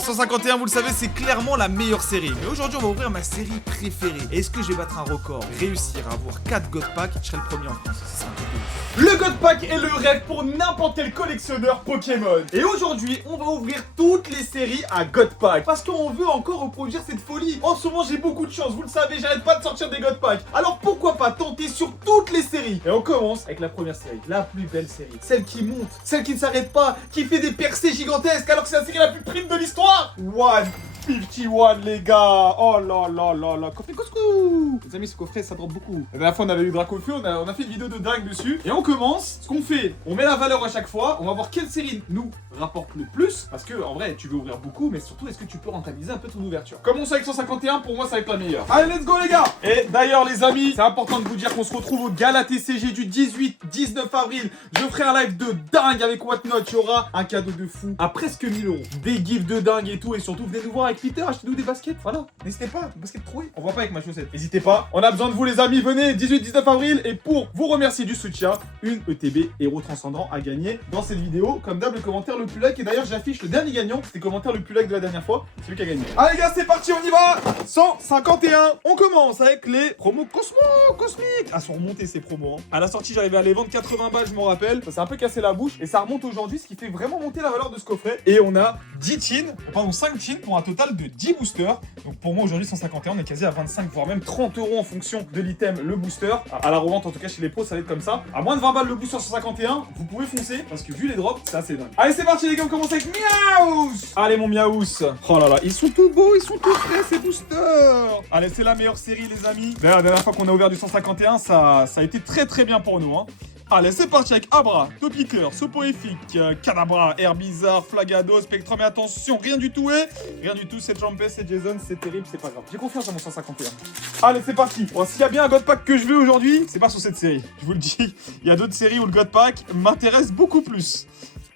Bon, 151, vous le savez, c'est clairement la meilleure série. Mais aujourd'hui, on va ouvrir ma série préférée. Et est-ce que je vais battre un record, réussir à avoir 4 God Packs? Je serai le premier en France. C'est un truc de ouf. Le God Pack est le rêve pour n'importe quel collectionneur Pokémon. Et aujourd'hui, on va ouvrir toutes les séries à God Pack. Parce qu'on veut encore reproduire cette folie. En ce moment, j'ai beaucoup de chance, vous le savez, j'arrête pas de sortir des God Pack. Alors pourquoi pas tenter sur toutes les séries? Et on commence avec la première série, la plus belle série. Celle qui monte, celle qui ne s'arrête pas, qui fait des percées gigantesques alors que c'est la série la plus prime de l'histoire. 151 les gars. Oh là là là là. Coffret Coscou. Les amis, ce coffret ça drop beaucoup. La dernière fois on avait eu Dracofeu, on a fait une vidéo de dingue dessus. Et on commence. Ce qu'on fait, on met la valeur à chaque fois. On va voir quelle série nous rapporte le plus. Parce que en vrai tu veux ouvrir beaucoup, mais surtout est-ce que tu peux rentabiliser un peu ton ouverture. Commençons avec 151, pour moi ça va être la meilleure. Allez let's go les gars. Et d'ailleurs les amis, c'est important de vous dire qu'on se retrouve au Gala TCG du 18-19 avril. Je ferai un live de dingue avec Whatnot. Il y aura un cadeau de fou à presque 1000 €. Des gifs de dingue et tout. Et surtout venez nous voir avec Peter, achetez-nous des baskets. Voilà, n'hésitez pas, des baskets trouées. On voit pas avec ma chaussette. N'hésitez pas, on a besoin de vous les amis. Venez 18-19 avril. Et pour vous remercier du soutien, une ETB Héros Transcendant à gagner dans cette vidéo. Comme d'hab, le commentaire le plus like. Et d'ailleurs j'affiche le dernier gagnant. C'était le commentaire le plus like de la dernière fois. C'est lui qui a gagné. Allez les gars, c'est parti, on y va. 151. On commence avec les promos cosmiques. Ah, sont remontés ces promos hein. À la sortie j'arrivais à les vendre 80 balles, je m'en rappelle. Ça s'est un peu cassé la bouche. Et ça remonte aujourd'hui, ce qui fait vraiment monter la valeur de ce coffret. Et on a 10 tins, pardon 5 tins pour un total de 10 boosters. Donc pour moi aujourd'hui 151, on est quasi à 25 voire même 30 € en fonction de l'item, le booster. À la revente en tout cas chez les pros ça va être comme ça. À moins de 20 balles le booster 151, vous pouvez foncer parce que vu les drops c'est assez dingue. Allez c'est parti les gars, on commence avec Miaous. Allez mon Miaous. Oh là là, ils sont tout beaux, ils sont tout frais ces boosters. Allez c'est la meilleure série les amis. D'ailleurs la dernière fois qu'on a ouvert du 151 ça a été très bien pour nous hein. Allez, c'est parti avec Abra, Topiqueur, Soporifique, Kadabra, Herbizarre, Flagado, Spectrum, mais attention, rien du tout, c'est Jumpé, c'est Jason, c'est terrible, c'est pas grave. J'ai confiance à mon 151. Allez, c'est parti. Bon, s'il y a bien un God Pack que je veux aujourd'hui, c'est pas sur cette série. Je vous le dis, il y a d'autres séries où le God Pack m'intéresse beaucoup plus.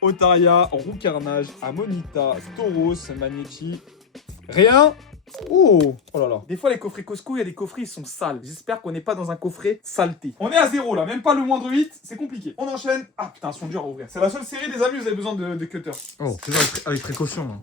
Otaria, Roux Carnage, Amonita, Tauros, Magnetti, rien. Oh là là. Des fois les coffrets Costco, il y a des coffrets ils sont sales. J'espère qu'on n'est pas dans un coffret saleté. On est à 0 là, même pas le moindre 8, c'est compliqué. On enchaîne. Ah putain, ils sont durs à ouvrir. C'est la seule série des amis où vous avez besoin de cutter. Oh, toujours avec précaution. Hein.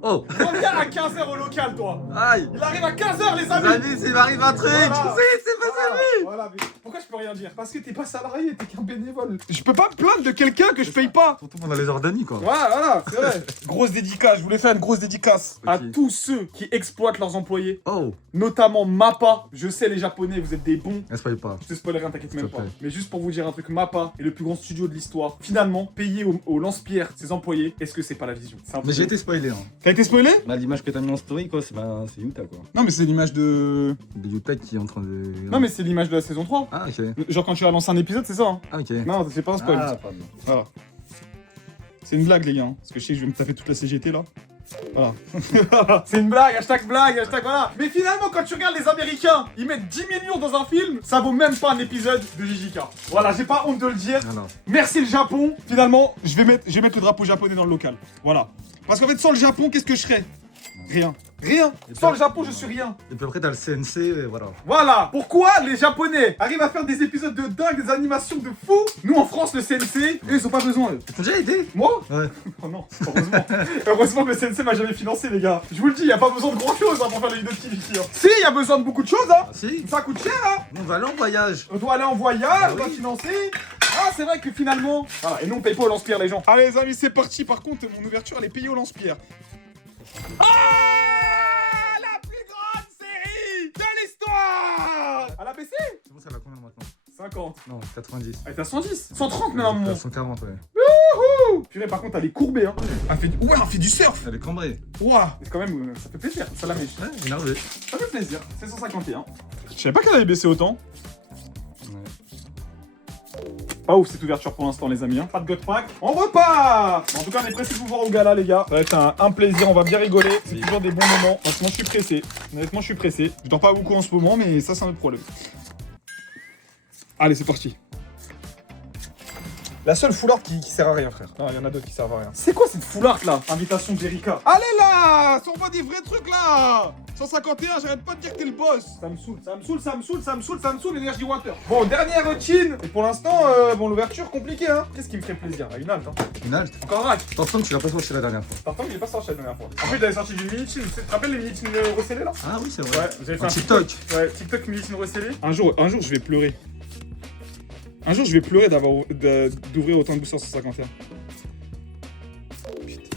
Oh. Reviens à 15h au local toi. Aïe. Il arrive à 15h les amis. Il m'arrive un truc. Voilà. C'est pas ça. Voilà, mais pourquoi je peux rien dire? Parce que t'es pas salarié, t'es qu'un bénévole. Je peux pas me plaindre de quelqu'un que je paye pas. Surtout pendant les heures d'année quoi. Voilà, c'est vrai. Grosse dédicace, je voulais faire une grosse dédicace à tous ceux qui exploitent leurs employés. Oh. Notamment Mappa. Je sais les japonais, vous êtes des bons. Spoil pas. Je te spoilerai rien, t'inquiète même pas. Mais juste pour vous dire un truc, Mappa est le plus grand studio de l'histoire. Finalement, payé au lance-pierre ses employés, est-ce que c'est pas la vision? Mais j'ai été spoilé hein. T'as été spoilé? Bah, l'image que t'as mis en story, quoi, c'est Utah, quoi. Non, mais c'est l'image de... De Utah qui est en train de... Non, mais c'est l'image de la saison 3. Ah ok. Genre quand tu as lancé un épisode, c'est ça hein? Ah ok. Non, c'est pas un spoil. Ah, pardon. Voilà. C'est une blague, les gars. Hein, parce que je sais que je vais me taper toute la CGT là. Voilà. C'est une blague, hashtag voilà. Mais finalement, quand tu regardes les Américains, ils mettent 10 millions dans un film, ça vaut même pas un épisode de JJK. Voilà, j'ai pas honte de le dire. Non, non. Merci le Japon. Finalement, je vais mettre le drapeau japonais dans le local. Voilà. Parce qu'en fait, sans le Japon, qu'est-ce que je serais? Rien. Rien. Sans le Japon, je suis rien. Et puis après t'as le CNC, et voilà. Voilà. Pourquoi les Japonais arrivent à faire des épisodes de dingue, des animations de fou? Nous, en France, le CNC, eux, ils ont pas besoin, eux. T'as déjà aidé? Moi? Ouais. Oh non, heureusement. Heureusement que le CNC m'a jamais financé, les gars. Je vous le dis, y a pas besoin de grand chose hein, pour faire les vidéos de TV. Hein. Si, y a besoin de beaucoup de choses, hein. Ah si. Ça coûte cher, hein. On va aller en voyage. On doit aller en voyage, on doit financer. Ah, c'est vrai que finalement. Voilà, et nous, on paye pas au lance-pierre, les gens. Allez, les amis, c'est parti. Par contre, mon ouverture, elle est payée au lance-pierre. Ah, la plus grande série de l'histoire. Elle a baissé? C'est bon, ça va combien maintenant? 50. Non, 90. Elle est à 110. 130 maintenant, mon. 140 ouais. Wouhou. Purée, par contre, elle est courbée, hein. Ouais, elle fait du surf. Elle est cambrée. Ouah. Mais quand même, ça fait plaisir. Ça la mèche. Ouais, énervé. Ça fait plaisir. C'est 151. Je savais pas qu'elle avait baissé autant. Pas ouf cette ouverture pour l'instant les amis hein. Pas de God Pack. On repart. En tout cas on est pressé de vous voir au gala les gars. Ça va être un plaisir, on va bien rigoler. C'est toujours des bons moments. Honnêtement je suis pressé. Honnêtement je suis pressé. Je dors pas beaucoup en ce moment mais ça c'est un autre problème. Allez c'est parti. La seule full art qui sert à rien, frère. Non, il y en a d'autres qui servent à rien. C'est quoi cette full art là? Invitation d'Erika. Allez là, on voit des vrais trucs là. 151, j'arrête pas de dire que t'es le boss. Ça me saoule, ça me saoule, ça me saoule, ça me saule, ça me saoule, Energy Water. Bon, dernière routine. Et pour l'instant, bon, l'ouverture compliquée, hein. Qu'est-ce qui me ferait plaisir? Une halte, hein. Une halte. Encore un rack. Attention, tu l'as pas sorti la dernière fois. Par contre, il est pas sorti la dernière fois. En plus, j'avais sorti du mini-chin. Tu te rappelles les mini-chin recellés là? Ah oui, c'est Ouais, vrai. j'avais fait Un un TikTok. Ouais, TikTok mini-chin recellés. Un jour, je vais pleurer. Un jour, je vais pleurer d'ouvrir autant de boosters sur 151.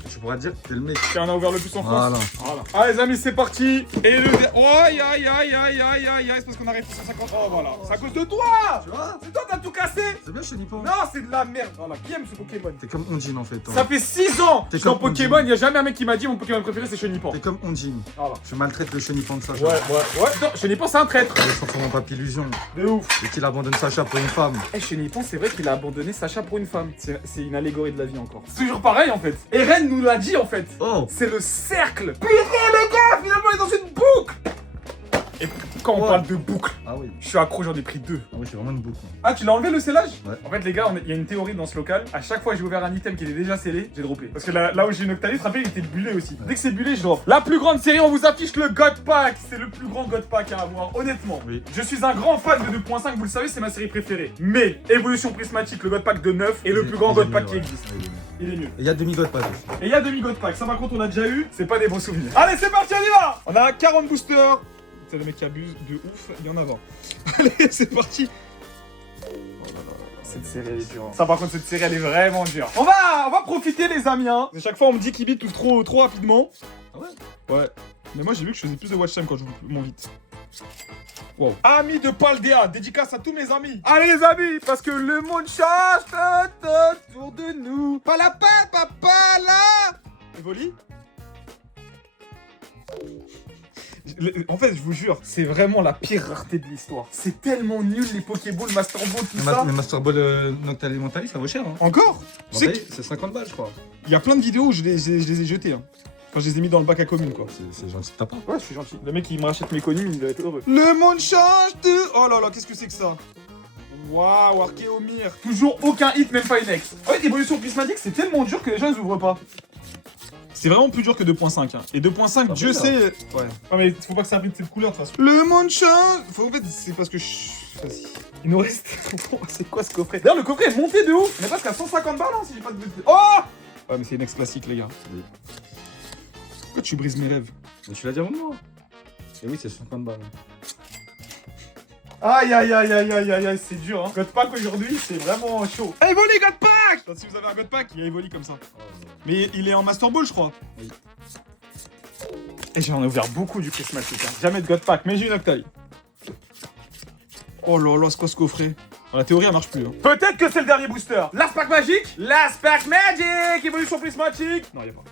Je pourrais te dire que t'es le mec. Qui en a ouvert le plus en France. Voilà. Allez, les amis, c'est parti. Et le. Oh, aïe, aïe, aïe, aïe, aïe, aïe, c'est parce qu'on arrive sur 150. Oh, voilà. C'est à cause de toi. Tu vois? C'est toi, t'as tout cassé. C'est bien chez Nippon. Non, c'est de la merde. Voilà, qui aime ce Pokémon? T'es comme Onjin en fait. Toi. Ça fait 6 ans que je suis en comme Pokémon, Onjin. il y a jamais un mec qui m'a dit mon Pokémon préféré c'est Chenipan. T'es comme Onjin. Voilà. Je maltraite le Chenipan de Sacha. Ouais. Non, Chenipan c'est un traître. Il est sur mon papier illusion. De ouf. Et qu'il abandonne Sacha pour une femme. Eh, Chenipan, c'est vrai qu'il a abandonné Sacha pour une femme. C'est une allégorie de la vie encore. C'est toujours pareil en fait. Eren nous l'a dit en fait. Oh. C'est le cercle. Putain, les gars, finalement, on est dans une boucle. Et quand on Ouais. parle de boucle, Ah oui. je suis accro, j'en ai pris 2. Ah oui, c'est vraiment une boucle. Ah, tu l'as enlevé le scellage? Ouais. En fait, les gars, il y a une théorie dans ce local. À chaque fois que j'ai ouvert un item qui était déjà scellé, j'ai droppé. Parce que là où j'ai une Octalis, rappelez, il était bullé aussi. Dès que c'est bullé, je drop. La plus grande série, on vous affiche le God Pack. C'est le plus grand God Pack à avoir, honnêtement. Oui. Je suis un grand fan de 2.5, vous le savez, c'est ma série préférée. Mais Évolution Prismatique, le God Pack de 9 est le plus grand God Pack qui existe. Il est mieux. Et il y a demi-god pas. Et il y a demi-God Pack, ça par contre on a déjà eu, c'est pas des bons souvenirs. Allez, c'est parti, on y va. On a 40 boosters. C'est le mec qui abuse de ouf, il y en a 20. Allez, c'est parti. Cette série elle est dure. Ça par contre cette série elle est vraiment dure. On va profiter les amis hein. À chaque fois on me dit qu'il bite trop rapidement. Ah ouais? Ouais. Mais moi j'ai vu que je faisais plus de watch time quand je joue mon vite. Wow. Amis de Paldea, dédicace à tous mes amis. Allez les amis, parce que le monde change tout autour de nous. Pas la papa là. Evoli. En fait, je vous jure, c'est vraiment la pire rareté de l'histoire. C'est tellement nul les Pokéballs, Master Ball, tout ça. Mais Master Ball Noctali Mentali, ça vaut cher. Hein. Encore? Tu sais Mentali, c'est 50 balles, je crois. qu'il y a plein de vidéos où je les ai jetés. Hein. Enfin, je les ai mis dans le bac à commune, quoi. C'est gentil de ta part. Ouais, je suis gentil. Le mec, il me rachète mes connus, il doit être heureux. Le monde change de... Oh là là, qu'est-ce que c'est que ça? Waouh, Archéomir. Toujours aucun hit, même pas une ex. Ouais, l'évolution prismatique, c'est tellement dur que les gens, ils ouvrent pas. C'est vraiment plus dur que 2.5. Hein. Et 2.5, Dieu sait... Ouais. Non mais faut pas que ça arrive de cette couleur, de toute façon. Le monde change. En fait, c'est parce que Vas-y. Il nous reste... c'est quoi ce coffret? D'ailleurs, le coffret est monté de ouf. On est presque à 150 balles, hein, si j'ai pas de... Oh. Ouais, mais c'est une ex classique, les gars. Oui. Pourquoi tu brises mes rêves? Mais tu l'as dit avant moi. Et oui, c'est 50 balles. Aïe aïe aïe aïe aïe aïe aïe, c'est dur hein. God Pack aujourd'hui, c'est vraiment chaud. Evoli God Pack. Si vous avez un God Pack, il y a Evoli comme ça. Mais il est en Master Ball, je crois. Oui. Et j'en ai ouvert beaucoup du prismatique. Hein. Jamais de God Pack, mais j'ai une Octalie. Oh là là, c'est quoi ce coffret? Dans la théorie, elle marche plus. Hein. Peut-être que c'est le dernier booster. Last Pack Magique. Last Pack Magic. Évolution prismatique. Non, il y a pas.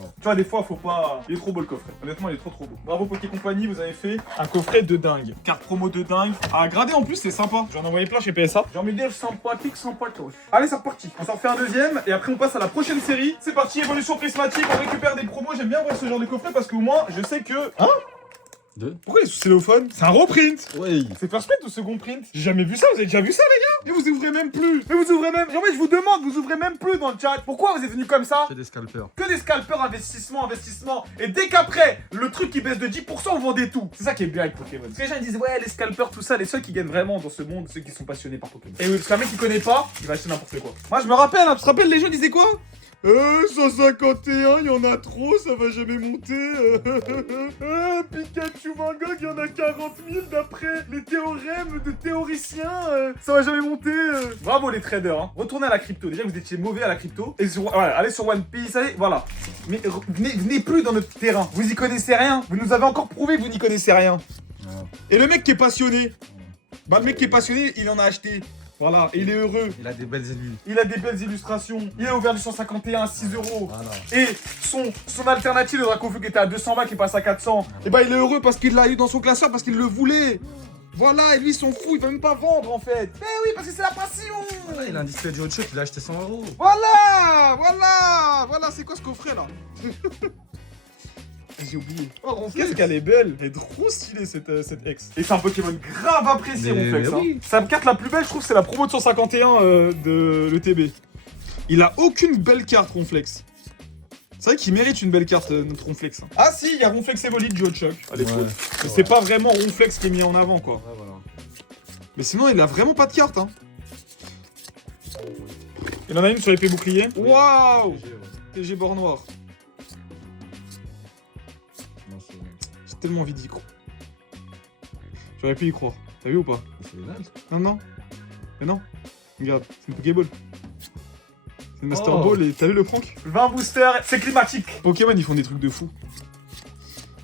Non. Tu vois, des fois, faut pas... Il est trop beau le coffret. Honnêtement, il est trop beau. Bravo Poké Company, vous avez fait un coffret de dingue. Carte promo de dingue. À grader en plus, c'est sympa. J'en ai envoyé plein chez PSA. J'ai envie de dire sympathique, sympatoche. Allez, c'est reparti. On s'en refait un deuxième et après on passe à la prochaine série. C'est parti, évolution prismatique. On récupère des promos. J'aime bien voir ce genre de coffret parce qu'au moins, je sais que... Hein? Pourquoi il est sous cellophane? C'est un reprint. Oui. C'est first print ou second print? J'ai jamais vu ça, vous avez déjà vu ça les gars? Mais vous ouvrez même plus. Mais vous ouvrez même... En fait je vous demande, vous ouvrez même plus dans le chat. Pourquoi vous êtes venus comme ça? C'est des scalpers. Que des scalpers, investissement. Et dès qu'après, le truc qui baisse de 10%, vous vendez tout. C'est ça qui est bien avec Pokémon. Parce que les gens ils disent ouais les scalpers, tout ça, les seuls qui gagnent vraiment dans ce monde, ceux qui sont passionnés par Pokémon. Et oui, parce qu'un mec qui connaît pas, il va acheter n'importe quoi. Moi je me rappelle, hein, tu te rappelles les gens disaient quoi? 151, il y en a trop, ça va jamais monter. Pikachu Van Gogh, il y en a 40 000 d'après les théorèmes de théoriciens. Ça va jamais monter. Bravo les traders, hein. Retournez à la crypto. Déjà vous étiez mauvais à la crypto. Et voilà, allez sur One Piece, allez, voilà. Mais venez plus dans notre terrain. Vous y connaissez rien. Vous nous avez encore prouvé que vous n'y connaissez rien. Ouais. Et le mec qui est passionné, bah le mec qui est passionné, il en a acheté. Voilà, et il est heureux. Il a des belles élus. Il a des belles illustrations. Il a ouvert du 151 à 6 euros. Voilà. Et son alternative, le Dracofeu qui était à 200 balles, qui passe à 400. Et bah il est heureux parce qu'il l'a eu dans son classeur, parce qu'il le voulait. Voilà, et lui, ils sont fous, il va même pas vendre en fait. Mais oui, parce que c'est la passion. Voilà, il a un display de Joe il a acheté 100 euros. Voilà, c'est quoi ce coffret là? j'ai oublié. Oh, Ronflex. Qu'est-ce qu'elle est belle. Elle est trop stylée cette ex. Et c'est un Pokémon grave apprécié, Mais Ronflex. Hein. oui. Sa carte la plus belle, je trouve, c'est la promo de 151 de l'ETB. Il a aucune belle carte, Ronflex. C'est vrai qu'il mérite une belle carte, notre Ronflex. Hein. Ah si, il y a Ronflex Evolite, Joe Chuck. Allez, Ouais. trop. Mais c'est pas vraiment Ronflex qui est mis en avant, quoi. Ouais, voilà. Mais sinon, il a vraiment pas de carte, hein. Il en a une sur l'épée bouclier. Waouh! TG bord noir. Non, c'est J'ai tellement envie d'y croire. J'aurais pu y croire. T'as vu ou pas? les Nalt. Non, non. Mais non. Regarde, c'est une Pokéball. C'est une Master Oh. Ball et t'as vu le prank? 20 boosters, c'est climatique. Pokémon, ils font des trucs de fou.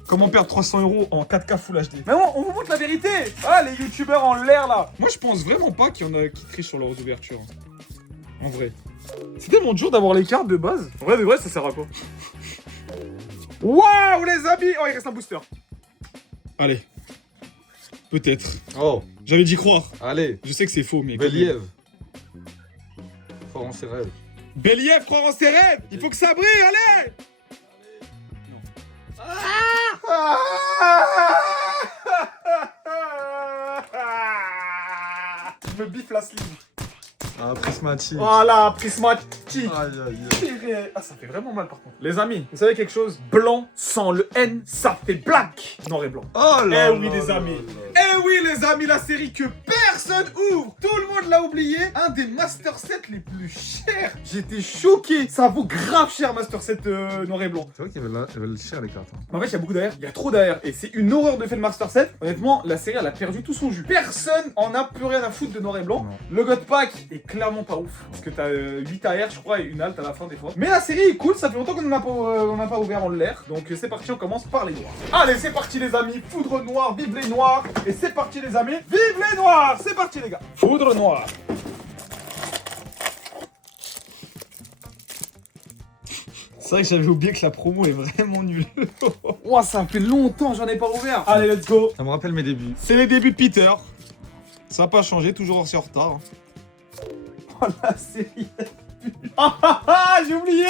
Comment perdre 300 € en 4K Full HD? Mais on vous montre la vérité. Ah, les youtubeurs en l'air là. Moi, je pense vraiment pas qu'il y en a qui trichent sur leurs ouvertures. En vrai. C'est tellement dur d'avoir les cartes de base. En vrai, de vrai, ça sert à quoi? Waouh, les amis. Oh, il reste un booster. Allez. Peut-être. Oh, J'avais d'y croire. allez. Je sais que c'est faux, mais... Believ. Fort en ses rêves. Believ, croire en ses rêves. Il faut que ça brille, allez. Je me biffe la sleeve. Ah, prismatique. Voilà, prismatique. Aïe, aïe, aïe. Ah, ça fait vraiment mal par contre. Les amis, vous savez quelque chose? Blanc sans le N, ça fait black. Noir et blanc. Oh là Eh oui, là les là amis. là. Eh oui, les amis, la série que personne ouvre. Tout le monde l'a oublié. Un des Master Set les plus chers. J'étais choqué. Ça vaut grave cher, Master 7 noir et blanc. C'est vrai qu'ils veulent cher les cartes. Hein. Mais en fait, il y a beaucoup d'AR. Il y a trop d'AR. Et c'est une horreur de faire le Master 7. Honnêtement, la série, elle a perdu tout son jus. Personne en a plus rien à foutre de noir et blanc. Non. Le God Pack est clairement pas ouf. Parce que t'as 8 AR, je crois, et une halte à la fin des fois. Mais la série est cool. Ça fait longtemps qu'on n'en a pas, on n'a pas ouvert en l'air. Donc c'est parti, on commence par les noirs. Allez, c'est parti, les amis. Foudre noire, vive les noirs. Et c'est parti, les amis. Vive les noirs. C'est parti, les gars. Foudre noire. C'est vrai que j'avais oublié que la promo est vraiment nulle. Ouah, ça fait longtemps, j'en ai pas ouvert. Allez, let's go. Ça me rappelle mes débuts. C'est les débuts de Peter. Ça n'a pas changé, toujours aussi en retard. Hein. Oh, la série. Ah ah ah, j'ai oublié.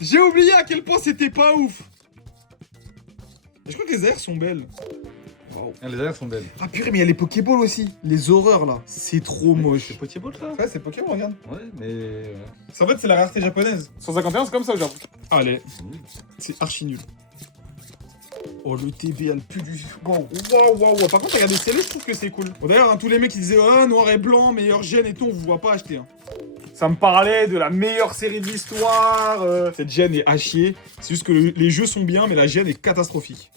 J'ai oublié à quel point c'était pas ouf. Je crois que les airs sont belles. Waouh. Ah, les airs sont belles. Ah purée, mais il y a les Pokéballs aussi. Les horreurs là. C'est trop moche. C'est Pokéball ça? Ouais, c'est Pokémon, regarde. Ouais, mais. En fait, c'est la rareté japonaise. 151, c'est comme ça, genre. Allez, c'est archi nul. Oh, le TB, elle pue du... Waouh, waouh, waouh. Par contre, regardez, celle-là, je trouve que c'est cool. Bon, d'ailleurs, hein, tous les mecs qui disaient « Oh, noir et blanc, meilleure gêne et tout », on vous voit pas acheter. Hein. Ça me parlait de la meilleure série de l'histoire. Cette gêne est à chier. C'est juste que les jeux sont bien, mais la gêne est catastrophique.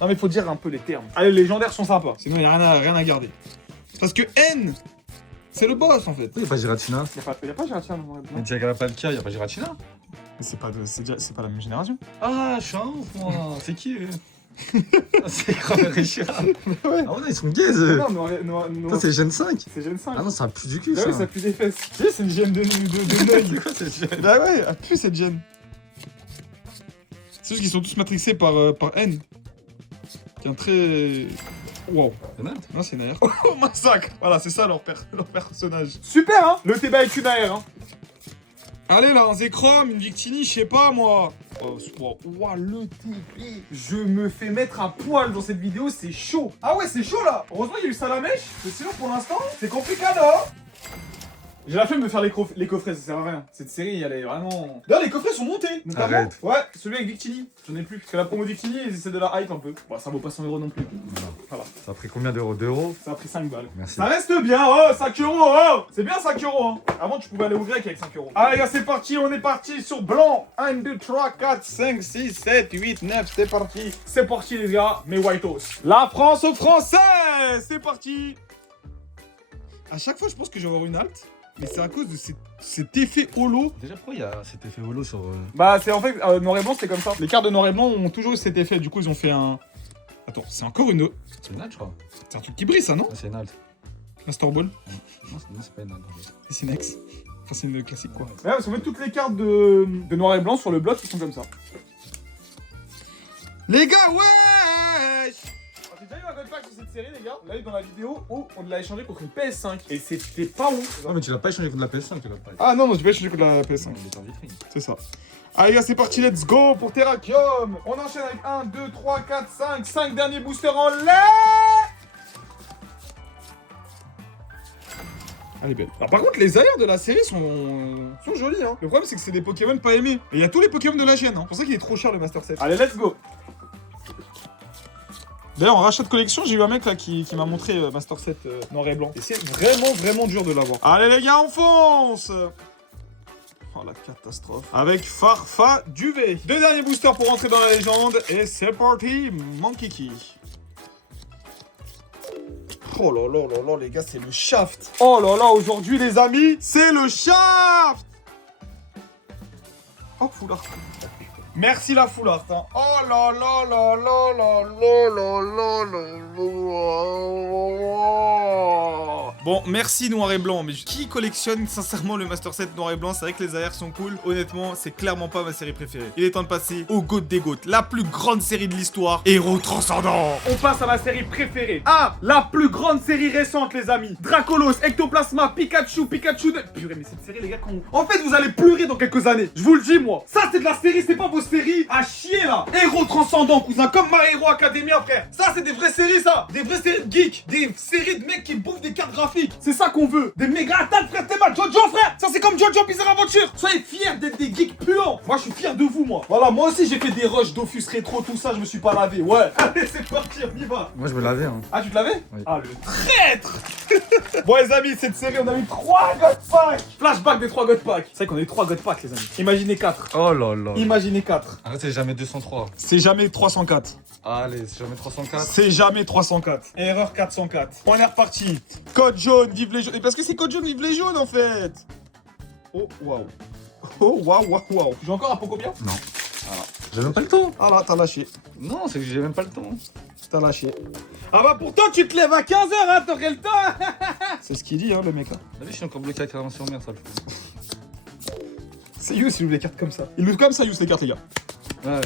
Non, mais faut dire un peu les termes. Allez, les légendaires sont sympas. Sinon, il n'y a rien à garder. Parce que N, c'est le boss, en fait. Il n'y a pas Giratina. Y'a pas Giratina dans le Mais Diagrapalkia, il n'y a pas Giratina. Mais c'est pas la même génération. Ah, je suis un ouf, moi. C'est qui c'est Kramer et Shira. Ah ouais, ils sont gays. Non, non, Ça, c'est Gen 5. c'est Gen 5. Ah non, ça pue du cul, Bah ça. oui, ça pue des fesses. Tu sais, c'est une gêne de Nug. C'est quoi cette Gen? Bah ouais, elle pue cette gêne. C'est juste qu'ils sont tous matrixés par N. Qui est un très... Wow. Non, c'est une AR. Oh, massacre. Voilà, c'est ça leur personnage. Super, hein. Le TB avec une AR, hein. Allez là, un Zekrom, une Victini, je sais pas moi. Oh, Ouah, le TB. Je me fais mettre un poil dans cette vidéo, c'est chaud. Ah ouais, c'est chaud là. Heureusement, il y a eu ça à la mèche. Mais sinon, pour l'instant, c'est compliqué, non. J'ai la flemme de faire les coffrets, ça sert à rien. Cette série, elle est vraiment... D'ailleurs, les coffrets sont montés, notamment. Arrête. Ouais, celui avec Victini. J'en ai plus, parce que la promo Victini, ils essaient de la hype un peu. Bon, ça vaut pas 100 € non plus. Voilà. Ça a pris combien d'euros? Ça a pris 5 balles. Merci. Ça reste bien, oh, 5 €, oh. C'est bien 5 €, hein. Avant, tu pouvais aller au grec avec 5 €. Allez, les gars, c'est parti, on est parti sur blanc. 1, 2, 3, 4, 5, 6, 7, 8, 9, c'est parti. C'est parti, les gars, mes whitos. La France aux Français. C'est parti. À chaque fois, je pense que je vais avoir une halte. Mais c'est à cause de cet effet holo. Déjà, pourquoi il y a cet effet holo sur. Bah, c'est en fait, noir et blanc, c'est comme ça. Les cartes de noir et blanc ont toujours eu cet effet. Du coup, ils ont fait un... Attends, c'est encore une... C'est une halte, je crois. C'est un truc qui brille, ça, non? Ah, c'est une halte. Master Ball. Non, c'est pas une halte. en fait. C'est une ex. Enfin, c'est une classique, quoi. Ouais, parce qu'en fait, toutes les cartes de noir et blanc sur le bloc, ils sont comme ça. Les gars, wesh! J'ai déjà eu un God Pack sur cette série, les gars. Là, dans la vidéo où on l'a échangé contre une PS5. Et c'était pas ouf. Non, mais tu l'as pas échangé contre la PS5, tu l'as pas. Ah non, non, tu peux échanger contre la PS5. Il est en vitrine. C'est ça. Allez, gars, c'est parti, let's go pour Terrakium. On enchaîne avec 1, 2, 3, 4, 5. 5 derniers boosters en l'air. Elle est belle. Alors, par contre, les ailleurs de la série sont jolis, hein. Le problème, c'est que c'est des Pokémon pas aimés. Et il y a tous les Pokémon de la chaîne, hein. C'est pour ça qu'il est trop cher le Master Set. Allez, let's go. D'ailleurs, en rachat de collection, j'ai eu un mec là qui m'a montré Master Set noir et blanc. Et c'est vraiment dur de l'avoir. Allez, les gars, on fonce. Oh, la catastrophe. Avec Farfa Duvet. 2 derniers boosters pour rentrer dans la légende. Et c'est parti, Mankiki. Oh là là là là, les gars, c'est le shaft. Oh là là, aujourd'hui, les amis, c'est le shaft. Oh, foulard. Merci la foulard. Hein. Oh là là là là là là là là là là. Bon, merci noir et blanc, mais qui collectionne sincèrement le Master Set noir et blanc? C'est vrai que les AR sont cool. Honnêtement, c'est clairement pas ma série préférée. Il est temps de passer au GOAT des GOAT, la plus grande série de l'histoire, Héros Transcendant. On passe à ma série préférée. Ah, la plus grande série récente, les amis. Dracolos, Ectoplasma, Pikachu. Purée, mais cette série, les gars, En fait, vous allez pleurer dans quelques années. Je vous le dis, moi. Ça, c'est de la série, c'est pas vos séries à chier, là. Héros Transcendant, cousin, comme My Hero Academia, frère. Ça, c'est des vraies séries, ça. Des vraies séries de geeks. Des séries de mecs qui bouffent des cartes graphiques. C'est ça qu'on veut. Des méga attaques, frère, t'es mal. Jojo, frère. Ça, c'est comme Jojo Bizarre Aventure. Soyez fiers d'être des geeks puants. Moi, je suis fier de vous, moi. Voilà, moi aussi, j'ai fait des rushs Dofus rétro, tout ça, je me suis pas lavé. Ouais. Allez, c'est parti, on y va. Moi, je me lavais, hein. Ah, tu te l'avais? Oui. Ah, le traître. Bon, les amis, cette série, on a eu 3 God Packs. Flashback des 3 God Packs. C'est vrai qu'on a eu 3 God Packs, les amis. Imaginez 4. Oh là là. Imaginez 4. Arrête, c'est jamais 203. C'est jamais 304. Allez, c'est jamais 304. C'est jamais 304. Erreur 404. On est reparti. Code jaune, vive les jaunes. Et parce que c'est code jaune, vive les jaunes en fait. Oh waouh. Oh waouh waouh waouh. Tu joues encore à Pokobia? Non. J'ai même pas le temps. Ah là, t'as lâché. Non, c'est que j'ai même pas le temps. T'as lâché. Ah bah pourtant, tu te lèves à 15h, hein, t'aurais le temps. C'est ce qu'il dit, hein, le mec là. T'as vu, je suis encore bloqué à Clermont sur mer, ça le fout. C'est Yous, il ouvre les cartes comme ça. Il ouvre comme ça, Yous, les cartes, les gars. Ouais.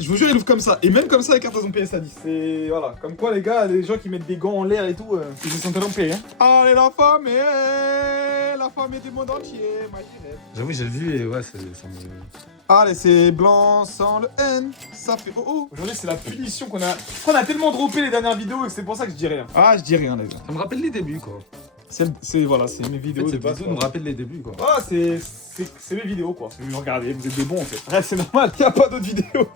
Je vous jure, il ouvre comme ça. Et même comme ça, les cartes, elles ont PS à 10. C'est voilà, comme quoi les gars, les gens qui mettent des gants en l'air et tout, ils se sont trompés, hein. Allez, la famille du monde entier, ma chérie. J'avoue, j'ai vu et ouais, ça me. Allez, c'est blanc sans le N, ça fait oh oh. Aujourd'hui, c'est la punition qu'on a. On a tellement droppé les dernières vidéos que c'est pour ça que je dis rien. Ah, je dis rien, les gars. Ça me rappelle les débuts, quoi. Voilà, c'est mes En vidéos fait, de ces base. vidéos nous rappellent les débuts, quoi. Ah, c'est mes vidéos quoi. Vous regardez, vous êtes des bons en fait. Ouais, c'est normal, il n'y a pas d'autres vidéos.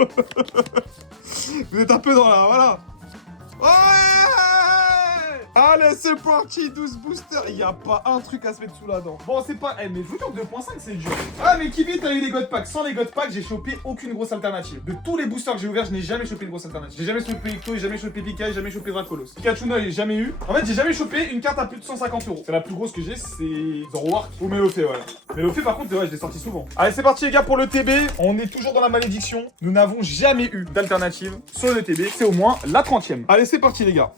Vous êtes un peu dans la... Voilà. Ouais. Allez, c'est parti, 12 boosters. Il n'y a pas un truc à se mettre sous la dent. Bon, c'est pas. Eh, mais je vous jure, 2.5 c'est dur. Ah, mais Kibi, t'as eu les God Packs. Sans les God Packs, j'ai chopé aucune grosse alternative. De tous les boosters que j'ai ouverts, je n'ai jamais chopé une grosse alternative. J'ai jamais chopé Ecto, j'ai jamais chopé Pika, j'ai jamais chopé Dracolos. Pikachu, non, j'ai jamais eu. En fait, j'ai jamais chopé une carte à plus de 150 €. C'est la plus grosse que j'ai, c'est Zoroark ou Melofé, voilà. Melofé, par contre, ouais, je l'ai sorti souvent. Allez, c'est parti, les gars, pour le TB. On est toujours dans la malédiction. Nous n'avons jamais eu d'alternative sur le TB. C'est au moins la 30e. Allez, c'est parti, les gars.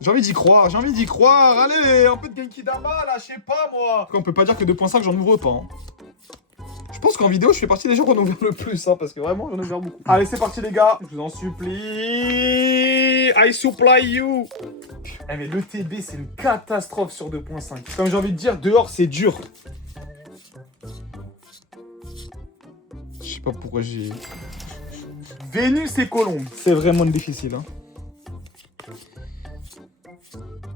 J'ai envie d'y croire, Allez, un peu de Genki Dama, là, je sais pas, moi. Après, on peut pas dire que 2.5, j'en ouvre pas, hein. Je pense qu'en vidéo, je fais partie des gens qu'on ouvre le plus, hein, parce que vraiment, j'en ouvre beaucoup. Allez, c'est parti, les gars. Je vous en supplie. I supply you. Eh, mais le TB, c'est une catastrophe sur 2.5. Comme j'ai envie de dire, dehors, c'est dur. Je sais pas pourquoi j'ai... Vénus et Colombe. C'est vraiment difficile, hein.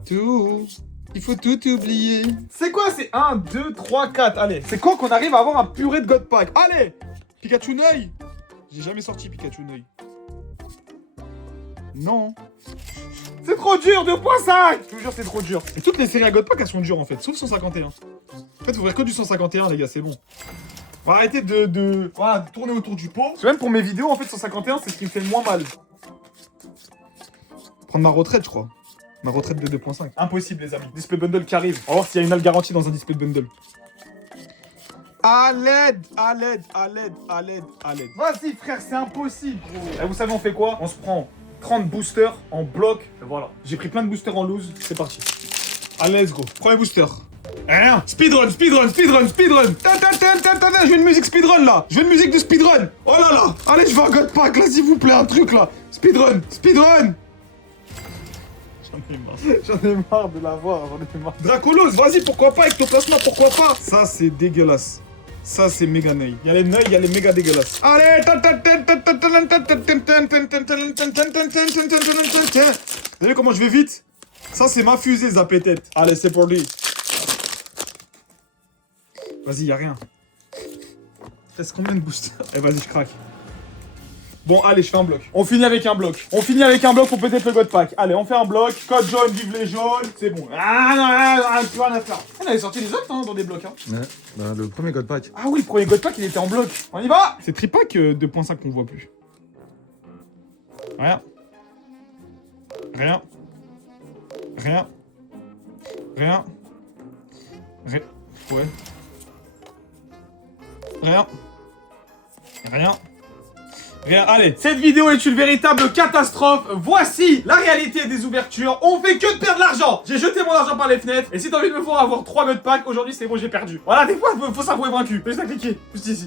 Tout. Il faut tout oublier. C'est quoi? C'est 1, 2, 3, 4. Allez. C'est quand qu'on arrive à avoir un purée de God Pack? Allez, Pikachu Ney. J'ai jamais sorti Pikachu Ney. Non. C'est trop dur, 2.5. Je vous jure, c'est trop dur. Et toutes les séries à God Pack, elles sont dures, en fait. Sauf 151. En fait, faut ouvrir que du 151, les gars, c'est bon. On va arrêter voilà, de tourner autour du pot. Parce que même pour mes vidéos, en fait, 151, c'est ce qui me fait le moins mal. Prendre ma retraite, je crois. Ma retraite de 2.5. Impossible, les amis. Display bundle qui arrive. On va voir s'il y a une garantie dans un display bundle. À l'aide, à l'aide, à l'aide, à l'aide, à l'aide. Vas-y, frère, c'est impossible, gros. Et vous savez, on fait quoi? On se prend 30 boosters en bloc. Et voilà. J'ai pris plein de boosters en loose. C'est parti. Allez, let's go. Premier booster. Rien. Speedrun, speedrun, speedrun, speedrun. Je veux une musique speedrun, là. Je veux une musique de speedrun. Oh là là. Allez, je veux un God Pack, là, s'il vous plaît, un truc, là. Speedrun, speedrun. J'en ai marre de l'avoir, j'en ai marre. Dracolos, vas-y, pourquoi pas, Ectoplasma, pourquoi pas. Ça, c'est dégueulasse. Ça, c'est méga nail. Il y a les nails, il y a les méga dégueulasses. Allez. Vous savez comment je vais vite? Ça, c'est ma fusée, Zapé-tête. Allez, c'est pour lui. Vas-y, y a rien. Reste combien de boosters? Eh, vas-y, je craque. Bon, allez, je fais un bloc. On finit avec un bloc. On finit avec un bloc pour peut-être le God Pack. Allez, on fait un bloc. Code jaune, vive les jaunes. C'est bon. Ah non, plus rien à faire. On avait sorti les autres hein, dans des blocs. Hein. Ouais, bah, le premier God Pack. Ah oui, le premier God Pack, il était en bloc. On y va. C'est Tripack 2.5 qu'on voit plus. Rien. Rien. Rien. Rien. Rien. Ouais. Rien. Rien. Rien. Allez. Cette vidéo est une véritable catastrophe. Voici la réalité des ouvertures. On fait que de perdre l'argent. J'ai jeté mon argent par les fenêtres. Et si t'as envie de me voir avoir 3 God Pack, aujourd'hui c'est bon, j'ai perdu. Voilà, des fois, faut s'avouer vaincu. Juste à cliquer, juste ici.